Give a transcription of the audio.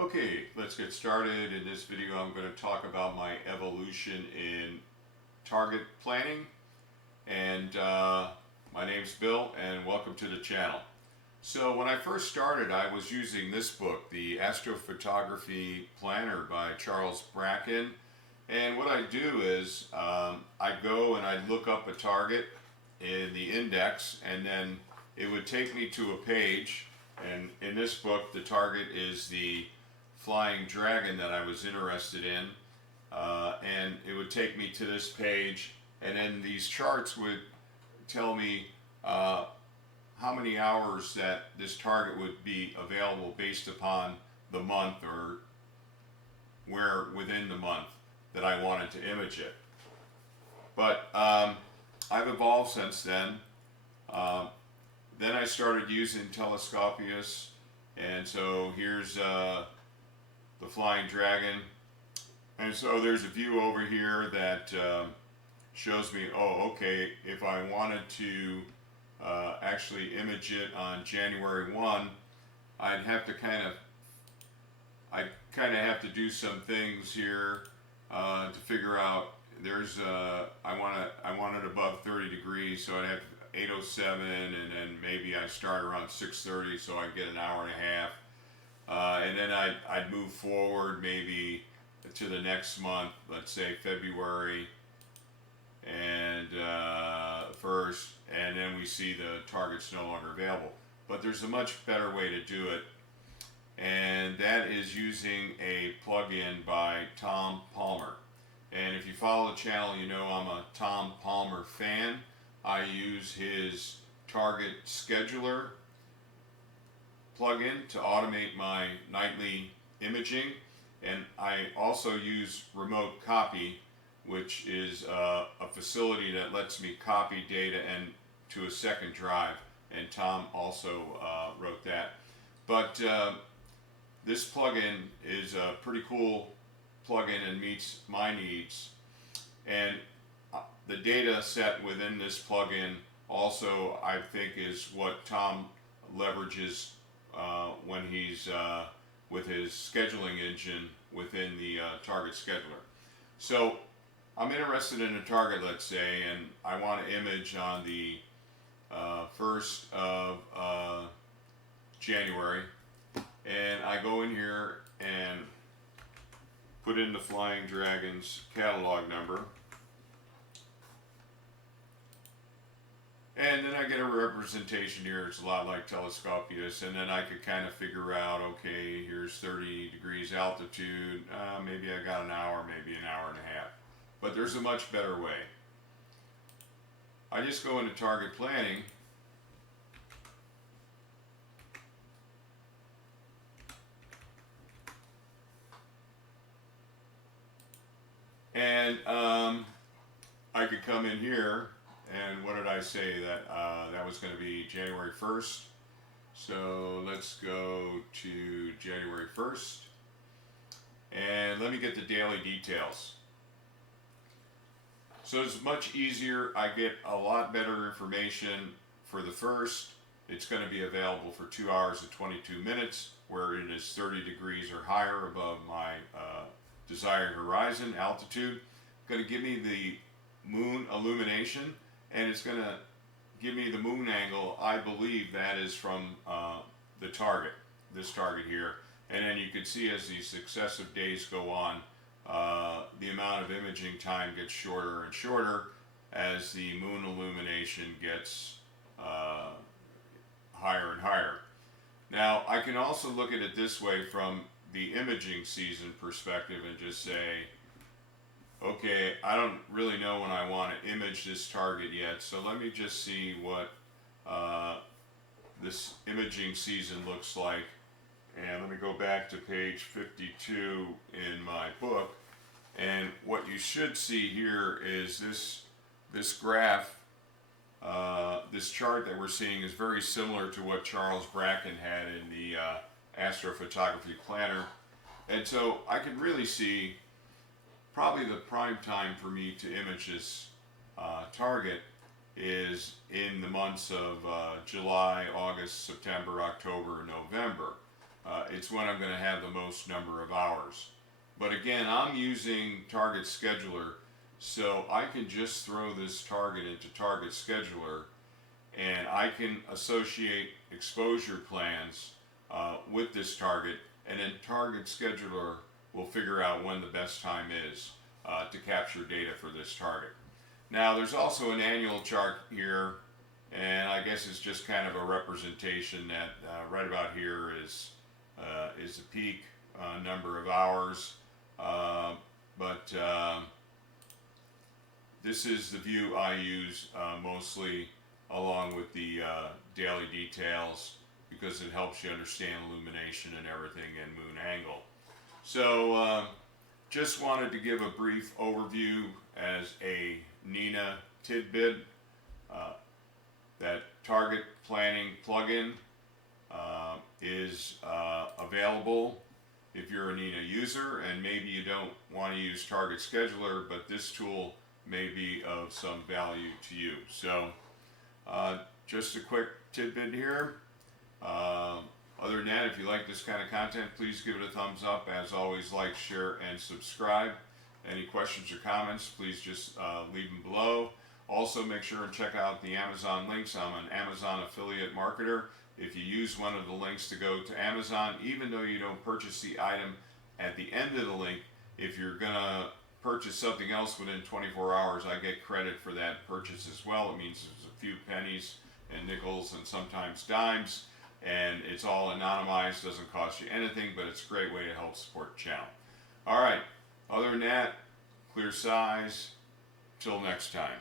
Okay, let's get started. In this video I'm going to talk about my evolution in target planning. And my name's Bill and welcome to the channel. So when I first started I was using this book, the Astrophotography Planner by Charles Bracken. And what I do is I go and I look up a target in the index, and then it would take me to a page. And in this book the target is the flying dragon that I was interested in, and it would take me to this page, and then these charts would tell me how many hours that this target would be available based upon the month, or where within the month that I wanted to image it. But I've evolved since then. Then I started using Telescopius, and so here's the flying dragon, and so there's a view over here that shows me, oh okay, if I wanted to actually image it on January 1, I'd kind of have to do some things here to figure out. There's I want it above 30 degrees, so I'd have 8:07, and then maybe I start around 6:30, so I get an hour and a half. And then I'd move forward maybe to the next month, let's say February and 1st, and then we see the target's no longer available. But there's a much better way to do it, and that is using a plugin by Tom Palmer. And if you follow the channel, you know I'm a Tom Palmer fan. I use his target scheduler plugin to automate my nightly imaging, and I also use Remote Copy, which is a facility that lets me copy data and to a second drive, and Tom also wrote that. But this plugin is a pretty cool plugin and meets my needs, and the data set within this plugin also I think is what Tom leverages when he's with his scheduling engine within the target scheduler. So I'm interested in a target, let's say, and I want to image on the 1st of January, and I go in here and put in the Flying Dragon's catalog number, and then I get a representation here. It's a lot like Telescopius, and then I could kind of figure out, okay, here's 30 degrees altitude, maybe I got an hour, maybe an hour and a half. But there's a much better way. I just go into target planning, and I could come in here, and what did I say, that that was going to be January 1st. So let's go to January 1st, and let me get the daily details. So it's much easier. I get a lot better information for the 1st. It's going to be available for 2 hours and 22 minutes, where it is 30 degrees or higher above my desired horizon altitude. Going to give me the moon illumination, and it's going to give me the moon angle. I believe that is from the target, this target here. And then you can see as the successive days go on, the amount of imaging time gets shorter and shorter as the moon illumination gets higher and higher. Now I can also look at it this way from the imaging season perspective and just say, okay, I don't really know when I want to image this target yet, so let me just see what this imaging season looks like. And let me go back to page 52 in my book, and what you should see here is this graph. This chart that we're seeing is very similar to what Charles Bracken had in the Astrophotography Planner, and so I can really see probably the prime time for me to image this target is in the months of July, August, September, October, November. it's when I'm going to have the most number of hours. But again, I'm using Target Scheduler, so I can just throw this target into Target Scheduler, and I can associate exposure plans with this target, and then Target Scheduler will figure out when the best time is to capture data for this target. Now there's also an annual chart here, and I guess it's just kind of a representation that right about here is the peak number of hours, but this is the view I use mostly, along with the daily details, because it helps you understand illumination and everything and moon angle. So just wanted to give a brief overview as a N.I.N.A tidbit. That target planning plugin is available if you're a N.I.N.A user, and maybe you don't want to use Target Scheduler, but this tool may be of some value to you. So just a quick tidbit here. Other than that, if you like this kind of content, please give it a thumbs up. As always, like, share, and subscribe. Any questions or comments, please just leave them below. Also, make sure and check out the Amazon links. I'm an Amazon affiliate marketer. If you use one of the links to go to Amazon, even though you don't purchase the item at the end of the link, if you're going to purchase something else within 24 hours, I get credit for that purchase as well. It means there's a few pennies and nickels and sometimes dimes, and it's all anonymized, doesn't cost you anything, but it's a great way to help support the channel. All right, other than that, clear skies. Till next time.